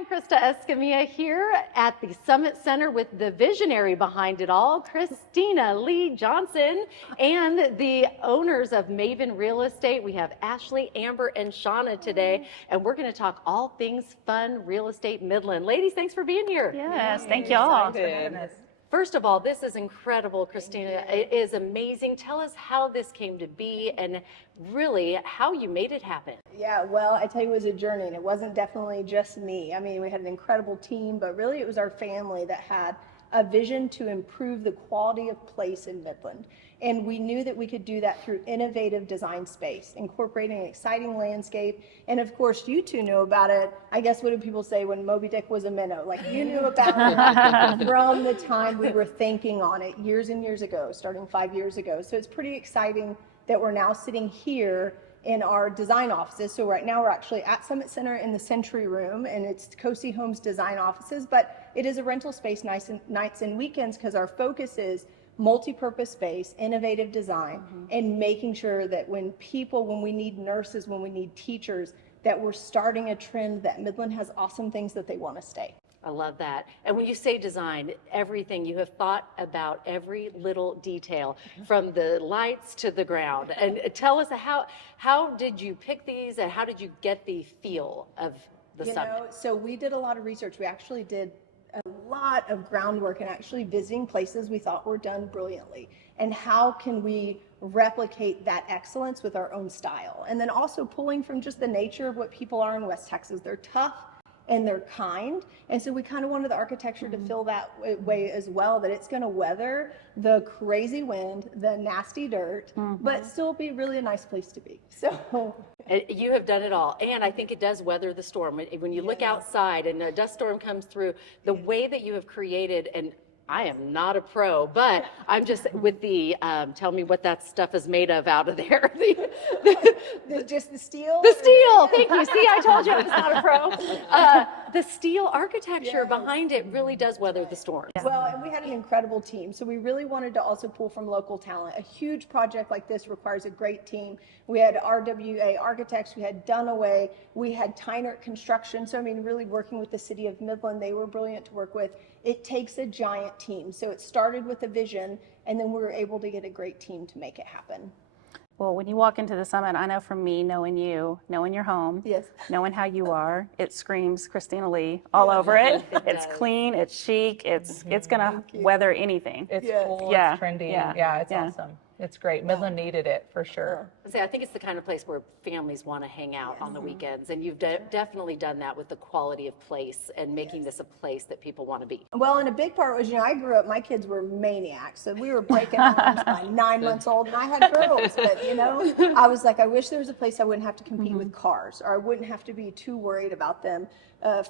I'm Krista Escamilla here at the Summit Center with the visionary behind it all, Kristina Leigh Johnson, and the owners of Maven Real Estate. We have Ashley, Amber, and Shauna today, and we're going to talk all things fun real estate Midland. Ladies, thanks for being here. Yes, thank y'all. First of all, this is incredible, Kristina. It is amazing. Tell us how this came to be and really how you made it happen. Yeah, well, I tell you, it was a journey, and it wasn't definitely just me. I mean, we had an incredible team, but really it was our family that had a vision to improve the quality of place in Midland. And we knew that we could do that through innovative design space, incorporating an exciting landscape. And of course, you two know about it. I guess, what do people say when Moby Dick was a minnow? Like, you knew about it from the time we were thinking on it years and years ago, starting 5 years ago. So it's pretty exciting that we're now sitting here in our design offices. So right now we're actually at Summit Center in the Century Room, and it's Cozy Homes design offices, but it is a rental space nights and weekends because our focus is multi-purpose space, innovative design, and making sure that when we need nurses, when we need teachers, that we're starting a trend that Midland has awesome things that they want to stay. I love that. And when you say design, everything, you have thought about every little detail from the lights to the ground. And tell us how did you pick these and how did you get the feel of the summit? So we did a lot of research. We actually did a lot of groundwork and actually visiting places we thought were done brilliantly. And how can we replicate that excellence with our own style? And then also pulling from just the nature of what people are in West Texas. They're tough and they're kind. And so we kind of wanted the architecture to feel that way as well, that it's going to weather the crazy wind, the nasty dirt, but still be really a nice place to be. So you have done it all. And I think it does weather the storm. When you look outside and a dust storm comes through, the way that you have created, and I am not a pro, but I'm just with the, tell me what that stuff is made of out of there. Just the steel? The steel, thank you. See, I told you I was not a pro. The steel architecture behind it really does weather the storms. Well, and we had an incredible team, so we really wanted to also pull from local talent. A huge project like this requires a great team. We had RWA Architects, we had Dunaway, we had Tynert Construction, so I mean, really working with the city of Midland, they were brilliant to work with. It takes a giant team, so it started with a vision, and then we were able to get a great team to make it happen. Well, when you walk into the summit, I know from me, knowing you, knowing your home, knowing how you are, it screams Kristina Leigh all over it. It's clean, it's chic, it's gonna weather anything. It's cool, it's trendy. Yeah, it's awesome. It's great. Midland needed it for sure. I think it's the kind of place where families want to hang out on the weekends, and you've definitely done that with the quality of place and making this a place that people want to be. Well, and a big part was, I grew up, my kids were maniacs, so we were breaking arms by 9 months old, and I had girls, but I was like, I wish there was a place I wouldn't have to compete with cars, or I wouldn't have to be too worried about them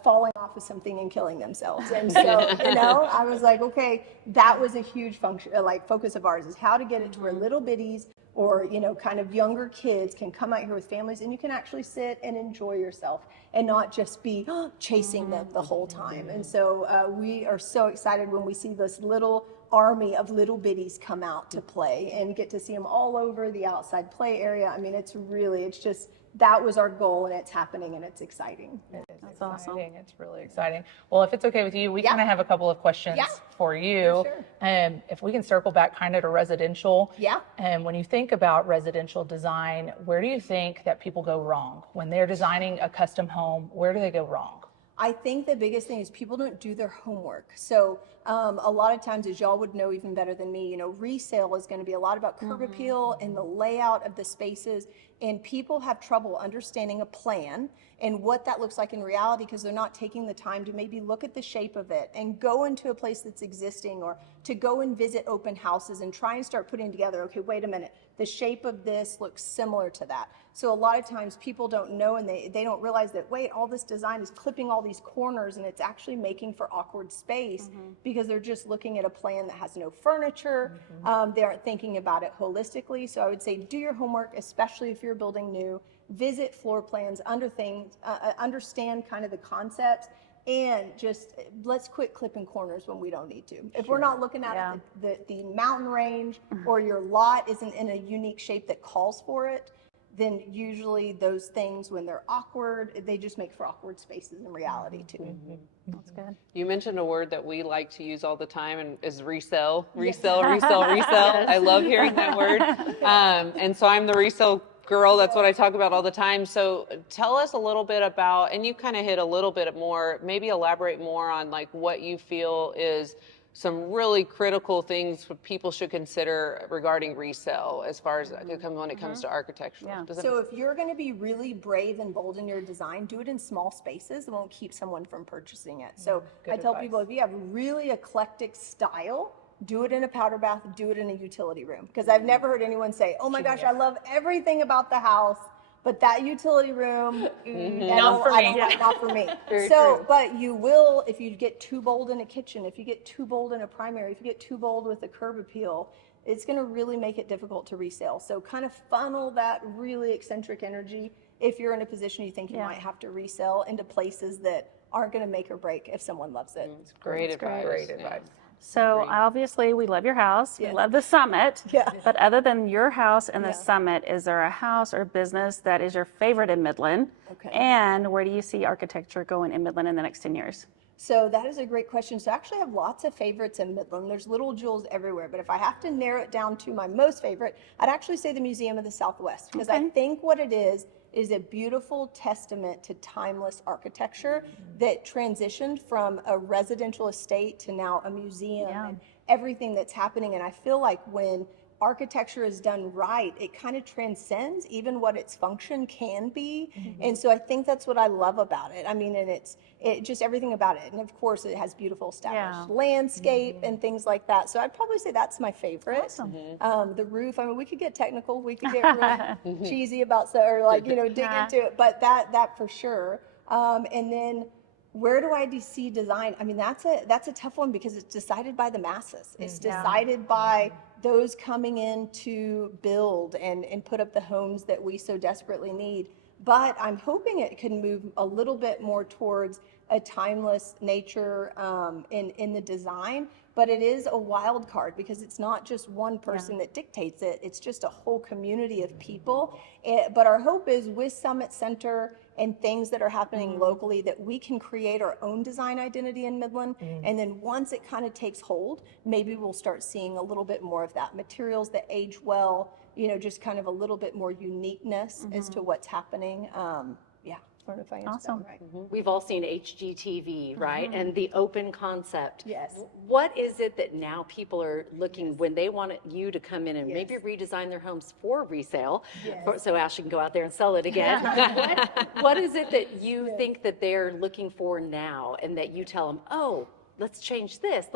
falling off of something and killing themselves. And so, I was like, okay, that was a huge focus of ours, is how to get it to where little bitties or, kind of younger kids can come out here with families and you can actually sit and enjoy yourself and not just be chasing them the whole time. And so we are so excited when we see this little army of little bitties come out to play and get to see them all over the outside play area. I mean, it's just, that was our goal, and it's happening, and it's exciting. That's awesome. It's really exciting. Well, if it's okay with you, we kind of have a couple of questions for you. If we can circle back kind of to residential. And when you think about residential design, where do you think that people go wrong? When they're designing a custom home, where do they go wrong? I think the biggest thing is people don't do their homework. So a lot of times, as y'all would know even better than me, resale is going to be a lot about curb appeal and the layout of the spaces. And people have trouble understanding a plan and what that looks like in reality because they're not taking the time to maybe look at the shape of it and go into a place that's existing, or to go and visit open houses and try and start putting together, okay, wait a minute, the shape of this looks similar to that. So a lot of times people don't know, and they don't realize that, wait, all this design is clipping all these corners, and it's actually making for awkward space because they're just looking at a plan that has no furniture. They aren't thinking about it holistically. So I would say do your homework, especially if you're building new. Visit floor plans, understand kind of the concepts, and just let's quit clipping corners when we don't need to. If we're not looking at the mountain range or your lot isn't in a unique shape that calls for it, then usually those things, when they're awkward, they just make for awkward spaces in reality too. That's good. You mentioned a word that we like to use all the time and is resell. I love hearing that word. And so I'm the resell girl. That's what I talk about all the time. So tell us a little bit about, and you kind of hit a little bit more, maybe elaborate more on like what you feel is some really critical things people should consider regarding resale as far as when it comes to architecture. Yeah. So if you're going to be really brave and bold in your design, do it in small spaces. It won't keep someone from purchasing it. So I tell people, if you have really eclectic style, do it in a powder bath, do it in a utility room. Because I've never heard anyone say, oh my gosh, I love everything about the house, but that utility room, Not for me. So, but you will, if you get too bold in a kitchen, if you get too bold in a primary, if you get too bold with a curb appeal, it's going to really make it difficult to resell. So kind of funnel that really eccentric energy if you're in a position you think you might have to resell into places that aren't going to make or break if someone loves it. It's great advice. Great advice. So obviously we love your house. We love the Summit. But other than your house and the Summit, is there a house or business that is your favorite in Midland? And where do you see architecture going in Midland in the next 10 years? So that is a great question. So I actually have lots of favorites in Midland. There's little jewels everywhere. But if I have to narrow it down to my most favorite, I'd actually say the Museum of the Southwest. Because I think what it is a beautiful testament to timeless architecture that transitioned from a residential estate to now a museum and everything that's happening. And I feel like when architecture is done right, it kind of transcends even what its function can be. And so I think that's what I love about it. I mean, and it just everything about it. And of course it has beautiful established landscape and things like that. So I'd probably say that's my favorite. Awesome. The roof, I mean, we could get technical, we could get really cheesy about, or like, dig into it, but that for sure. And then where do I see design? I mean, that's a tough one because it's decided by the masses. It's decided by those coming in to build and put up the homes that we so desperately need. But I'm hoping it can move a little bit more towards a timeless nature in the design. But it is a wild card because it's not just one person that dictates it. It's just a whole community of people. But our hope is with Summit Center and things that are happening locally that we can create our own design identity in Midland. And then once it kind of takes hold, maybe we'll start seeing a little bit more of that. Materials that age well, just kind of a little bit more uniqueness as to what's happening. I don't know if I answered that one right. We've all seen HGTV, right? And the open concept. Yes. What is it that now people are looking when they want you to come in and maybe redesign their homes for resale, so Ashley can go out there and sell it again? What is it that you think that they're looking for now and that you tell them, oh, let's change this,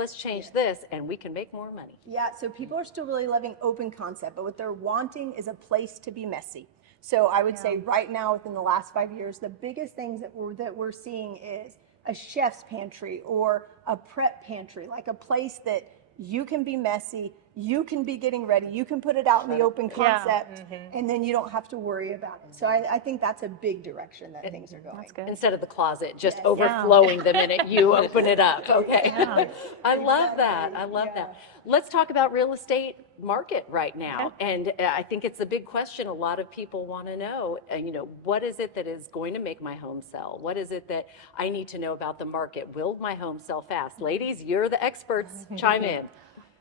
and we can make more money? Yeah, so people are still really loving open concept, but what they're wanting is a place to be messy. So I would say right now, within the last 5 years, the biggest things that we're seeing is a chef's pantry or a prep pantry, like a place that you can be messy, you can be getting ready, you can put it out in the open concept, and then you don't have to worry about it. So I think that's a big direction that things are going. That's good. Instead of the closet just overflowing the minute you open it up. Okay. I love that. I love that. Let's talk about real estate market right now. And I think it's a big question. A lot of people want to know, what is it that is going to make my home sell? What is it that I need to know about the market? Will my home sell fast? Ladies, you're the experts. Chime in.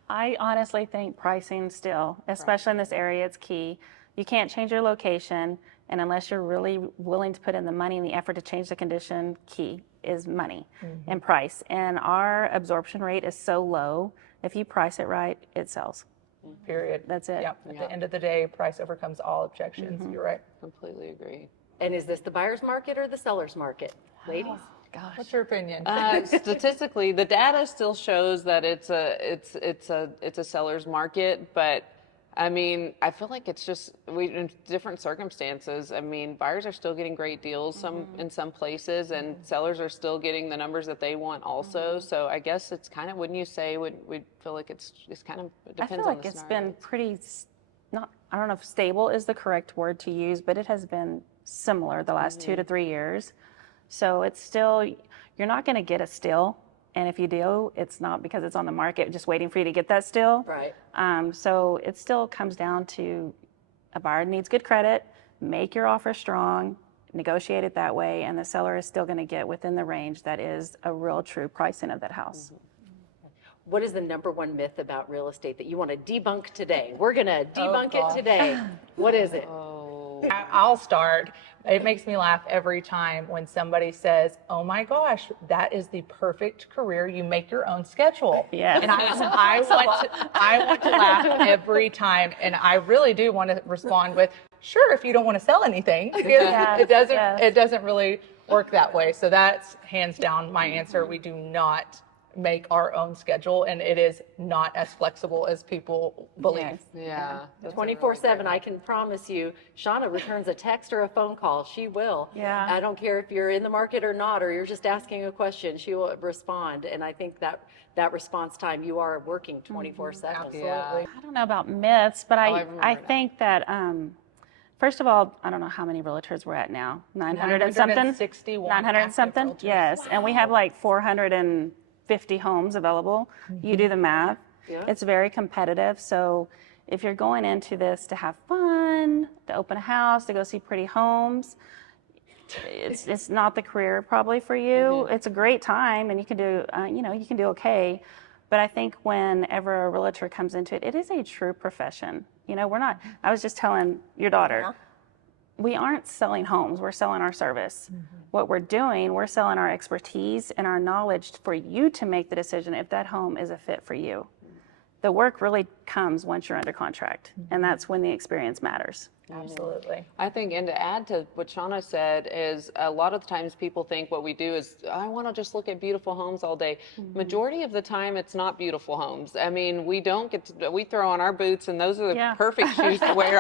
I honestly think pricing still, especially in this area, it's key. You can't change your location, and unless you're really willing to put in the money and the effort to change the condition, key is money and price. And our absorption rate is so low. If you price it right, it sells. Period. That's it. Yep. At the end of the day, price overcomes all objections. You're right. Completely agree. And is this the buyer's market or the seller's market? Ladies? Gosh. What's your opinion? Statistically, the data still shows that it's a seller's market, but I mean, I feel like it's just in different circumstances. I mean, buyers are still getting great deals in some places, and sellers are still getting the numbers that they want also. So I guess it's kind of, wouldn't you say, we feel like it's kind of, it depends on the scenario. I feel like it's been pretty, I don't know if stable is the correct word to use, but it has been similar the last 2 to 3 years. So it's still, you're not going to get a steal. And if you do, it's not because it's on the market just waiting for you to get that steal. Right. So it still comes down to a buyer needs good credit, make your offer strong, negotiate it that way, and the seller is still going to get within the range that is a real true pricing of that house. What is the number one myth about real estate that you want to debunk today? We're going to debunk it today. What is it? I'll start. It makes me laugh every time when somebody says, "Oh my gosh, that is the perfect career. You make your own schedule." Yes. And I want to laugh every time, and I really do want to respond with, "Sure, if you don't want to sell anything," because it doesn't really work that way. So that's hands down my answer. We do not make our own schedule, and it is not as flexible as people believe. Yeah. 24/7, I can promise you, Shauna returns a text or a phone call. She will. Yeah. I don't care if you're in the market or not, or you're just asking a question, she will respond. And I think that response time, you are working 24/7. Absolutely. I don't know about myths, but I think that, first of all, I don't know how many realtors we're at now, 900 and something? 961 900 and active something? realtors. Yes, and we have like 450 homes available. You do the math. Yeah. It's very competitive. So if you're going into this to have fun, to open a house, to go see pretty homes, it's not the career probably for you. It's a great time, and you can do you can do okay. But I think whenever a realtor comes into it, it is a true profession. We're not. I was just telling your daughter. We aren't selling homes, we're selling our service. What we're doing, we're selling our expertise and our knowledge for you to make the decision if that home is a fit for you. The work really comes once you're under contract, and that's when the experience matters. Absolutely. I think, and to add to what Shauna said, is a lot of the times people think what we do is, I want to just look at beautiful homes all day. Majority of the time, it's not beautiful homes. I mean, we throw on our boots, and those are the perfect shoes to wear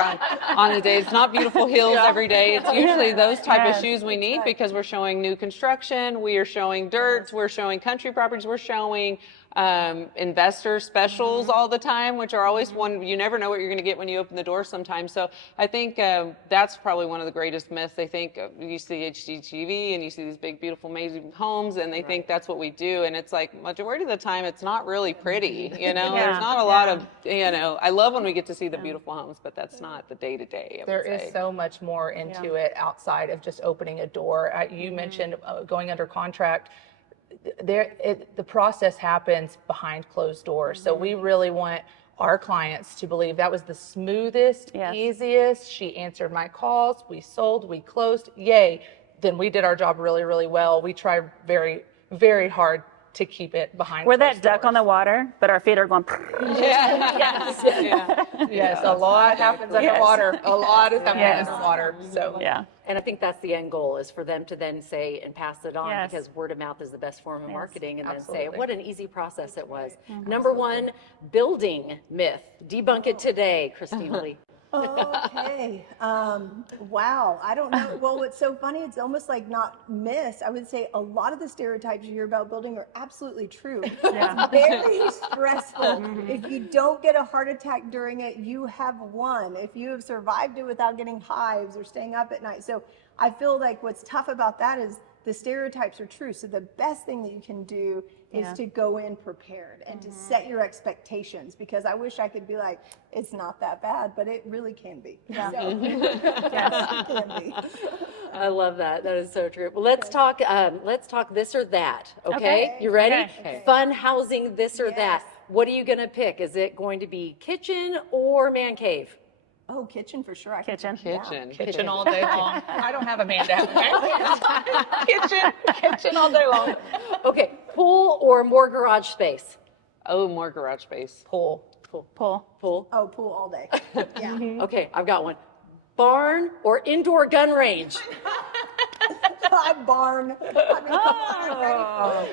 on the day. It's not beautiful heels every day. It's usually those type of shoes we need because we're showing new construction, we are showing dirt, we're showing country properties, we're showing investor specials all the time, which are always one, you never know what you're going to get when you open the door sometimes. So I think that's probably one of the greatest myths. They think you see HGTV and you see these big, beautiful, amazing homes, and they think that's what we do. And it's like, majority of the time, it's not really pretty, There's not a lot of, I love when we get to see the beautiful homes, but that's not the day to day. There is so much more into it outside of just opening a door. You mentioned going under contract. The process happens behind closed doors. So we really want our clients to believe that was the smoothest, easiest. She answered my calls. We sold, we closed. Yay. Then we did our job really, really well. We tried very, very hard to keep it behind. We're that duck on the water, but our feet are going. Yes, a lot happens underwater. A lot is happening underwater. So And I think that's the end goal, is for them to then say and pass it on, because word of mouth is the best form of marketing, and then say, what an easy process it was. Number one, building myth. Debunk it today, Kristina Leigh. Okay. Wow. I don't know. Well, what's so funny, it's almost like not myths. I would say a lot of the stereotypes you hear about building are absolutely true. It's very stressful. If you don't get a heart attack during it, you have won. If you have survived it without getting hives or staying up at night. So I feel like what's tough about that is the stereotypes are true. So the best thing that you can do is to go in prepared and to set your expectations, because I wish I could be like, it's not that bad, but it really can be. Yeah. So, yes, it can be. I love that. That is so true. Well, let's talk this or that. Okay. You ready? Okay. Fun housing, this or that. What are you going to pick? Is it going to be kitchen or man cave? Oh, kitchen for sure. Kitchen. kitchen all day long. I don't have a man to have kitchen all day long. Okay. Pool or more garage space? Oh, more garage space. Pool. Pool. Pool. Oh, pool all day. Yeah. Okay, I've got one. Barn or indoor gun range? Barn. I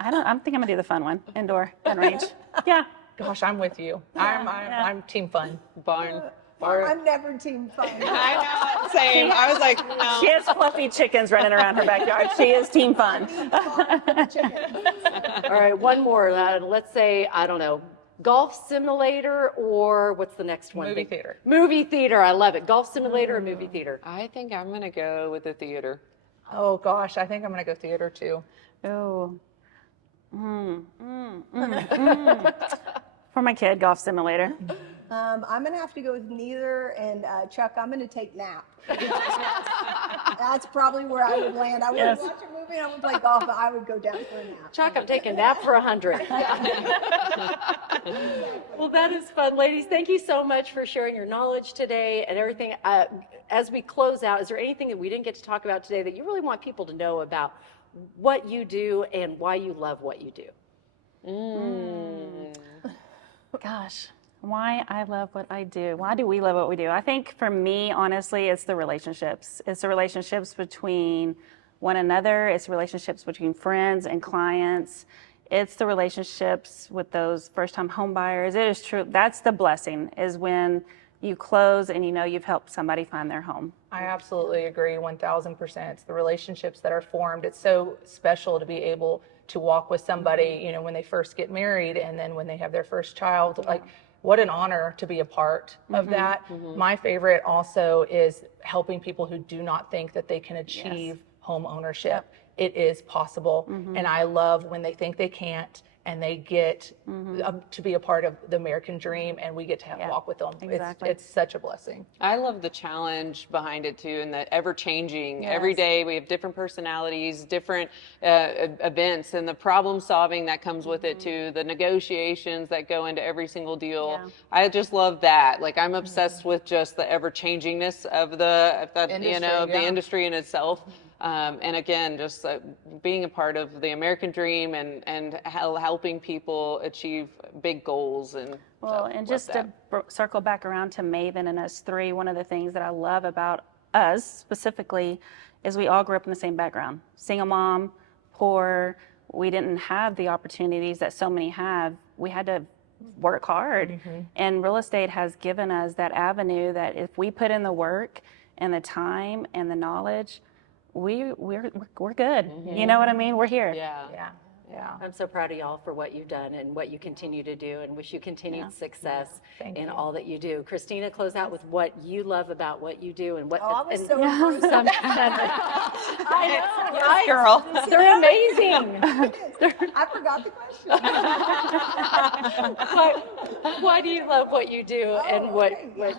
I'm thinking I'm gonna do the fun one. Indoor gun range. Yeah. Gosh, I'm with you. I'm team fun. Barn. I'm never team fun. I know, same. I was like, no. She has fluffy chickens running around her backyard. She is team fun. All right, one more. Let's say, I don't know, golf simulator or what's the next one? Movie theater. Movie theater. I love it. Golf simulator or movie theater? I think I'm going to go with the theater. Oh gosh, I think I'm going to go theater too. Oh. For my kid, golf simulator. I'm going to have to go with neither. And Chuck, I'm going to take nap. That's probably where I would land. I would watch a movie and I would play golf, but I would go down for a nap. Chuck, I'm taking a nap for 100. Well, that is fun, ladies. Thank you so much for sharing your knowledge today and everything. As we close out, is there anything that we didn't get to talk about today that you really want people to know about what you do and why you love what you do? Gosh, why I love what I do. Why do we love what we do? I think for me, honestly, it's the relationships. It's the relationships between one another. It's relationships between friends and clients. It's the relationships with those first-time home buyers. It is true. That's the blessing, is when you close and you know you've helped somebody find their home. I absolutely agree 1000%. It's the relationships that are formed. It's so special to be able to walk with somebody, you know, when they first get married and then when they have their first child. Like, what an honor to be a part of that. My favorite also is helping people who do not think that they can achieve home ownership. It is possible. And I love when they think they can't and they get to be a part of the American dream, and we get to walk with them. Exactly. It's such a blessing. I love the challenge behind it too, and the ever changing. Every day we have different personalities, different events, and the problem solving that comes with it too, the negotiations that go into every single deal. I just love that. Like, I'm obsessed with just the ever changingness of the industry in itself. And again, just being a part of the American dream and helping people achieve big goals. And just to circle back around to Maven and us three, one of the things that I love about us specifically is we all grew up in the same background. Single mom, poor. We didn't have the opportunities that so many have. We had to work hard. And real estate has given us that avenue that if we put in the work and the time and the knowledge, we're good. You know what I mean? We're here. Yeah. I'm so proud of y'all for what you've done and what you continue to do, and wish you continued success in all that you do. Kristina, close out with what you love about what you do and what. I was so I know, girl. They're amazing. I forgot the question. Why do you love what you do and what? Okay,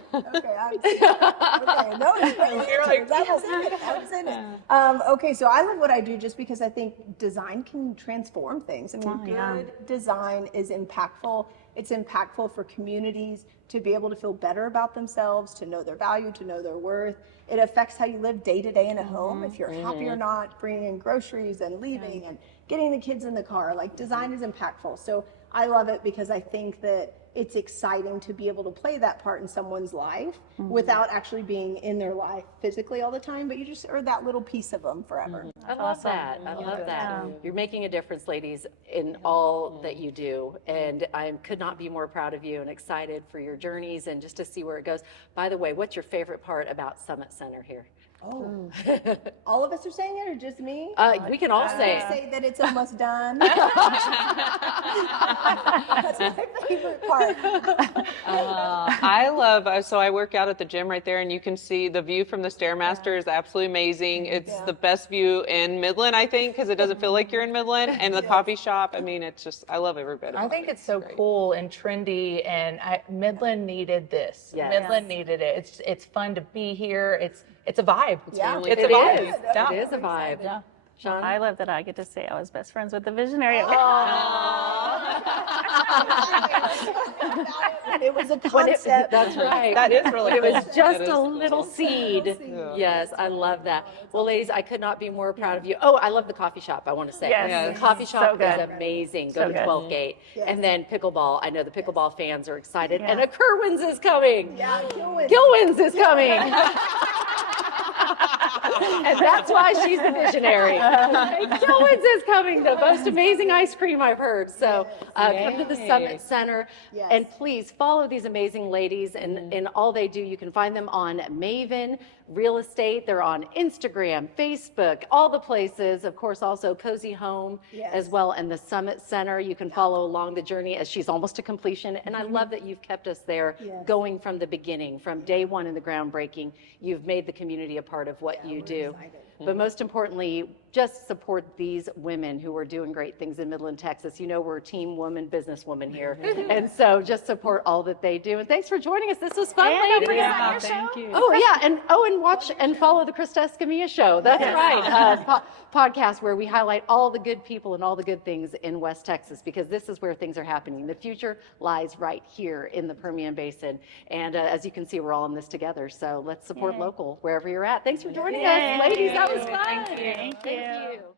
no, that was in it. Okay, so I love what I do just because I think design can transform things. I mean, good design is impactful. It's impactful for communities to be able to feel better about themselves, to know their value, to know their worth. It affects how you live day to day in a home. If you're happy or not, bringing in groceries and leaving and getting the kids in the car. Like, design is impactful. So I love it because I think that it's exciting to be able to play that part in someone's life without actually being in their life physically all the time, but you just are that little piece of them forever. I love that. I love that. You're making a difference, ladies, in all that you do. And I could not be more proud of you and excited for your journeys and just to see where it goes. By the way, what's your favorite part about Summit Center here? Oh, all of us are saying it, or just me? We can all say it. Say that it's almost done. That's my favorite part. I love, so I work out at the gym right there, and you can see the view from the Stairmaster is absolutely amazing. It's the best view in Midland, I think, because it doesn't feel like you're in Midland. And the coffee shop, I mean, it's just, I love every bit of it. I think it's so cool and trendy, and Midland needed this. Midland needed it. It's fun to be here. It's a vibe. It's a vibe. It is a vibe. Yeah. Sean? I love that I get to say I was best friends with the visionary. It was a concept. That's right. That is really It cool. was just a little seed. Yes, I love that. Well, ladies, I could not be more proud of you. Oh, I love the coffee shop, I want to say. Yes. The coffee shop So is good. amazing. So Go to good. 12 Gate. Yes. And then pickleball. I know the pickleball fans are excited. And a Kerwin's is coming. Yeah, Gilwin's is coming. And that's why she's the visionary. Gilwin's is coming, the most amazing ice cream I've heard. So come to the Summit Center and please follow these amazing ladies and all they do. You can find them on Maven Real Estate. They're on Instagram, Facebook, all the places. Of course, also Cozy Home as well, and the Summit Center. You can follow along the journey as she's almost to completion. And I love that you've kept us there going from the beginning, from day one in the groundbreaking. You've made the community a part of what you do. but most importantly, just support these women who are doing great things in Midland, Texas. You know, we're team woman, businesswoman here. And so just support all that they do. And thanks for joining us. This was fun, ladies. Thank you. Oh, yeah. And watch and follow the Krista Escamilla Show. That's right. Podcast where we highlight all the good people and all the good things in West Texas, because this is where things are happening. The future lies right here in the Permian Basin. And as you can see, we're all in this together. So let's support local wherever you're at. Thanks for joining us, ladies. That was fun. Thank you. Thank you.